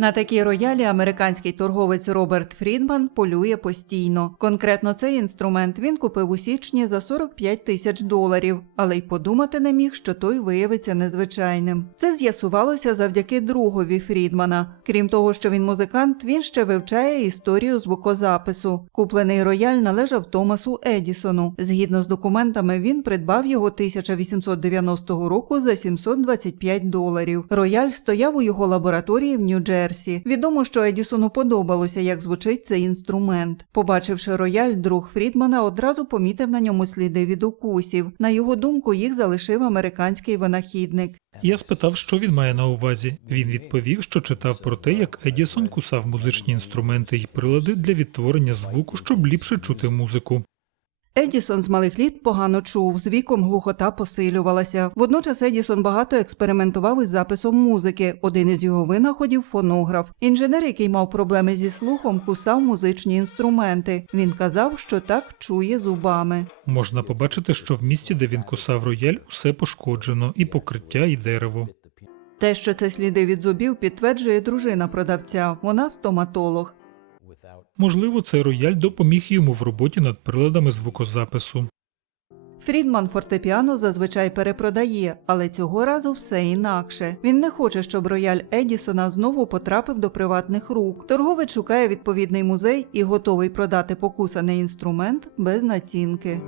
На такі роялі американський торговець Роберт Фрідман полює постійно. Конкретно цей інструмент він купив у січні за 45 тисяч доларів, але й подумати не міг, що той виявиться незвичайним. Це з'ясувалося завдяки другові Фрідмана. Крім того, що він музикант, він ще вивчає історію звукозапису. Куплений рояль належав Томасу Едісону. Згідно з документами, він придбав його 1890 року за 725 доларів. Рояль стояв у його лабораторії в Нью-Джерсі. Відомо, що Едісону подобалося, як звучить цей інструмент. Побачивши рояль, друг Фрідмана одразу помітив на ньому сліди від укусів. На його думку, їх залишив американський винахідник. Я спитав, що він має на увазі. Він відповів, що читав про те, як Едісон кусав музичні інструменти й прилади для відтворення звуку, щоб ліпше чути музику. Едісон з малих літ погано чув, з віком глухота посилювалася. Водночас Едісон багато експериментував із записом музики. Один із його винаходів фонограф. Інженер, який мав проблеми зі слухом, кусав музичні інструменти. Він казав, що так чує зубами. Можна побачити, що в місці, де він кусав рояль, усе пошкоджено, і покриття, і дерево. Те, що це сліди від зубів, підтверджує дружина продавця. Вона стоматолог. Можливо, цей рояль допоміг йому в роботі над приладами звукозапису. Фрідман фортепіано зазвичай перепродає, але цього разу все інакше. Він не хоче, щоб рояль Едісона знову потрапив до приватних рук. Торговець шукає відповідний музей і готовий продати покусаний інструмент без націнки.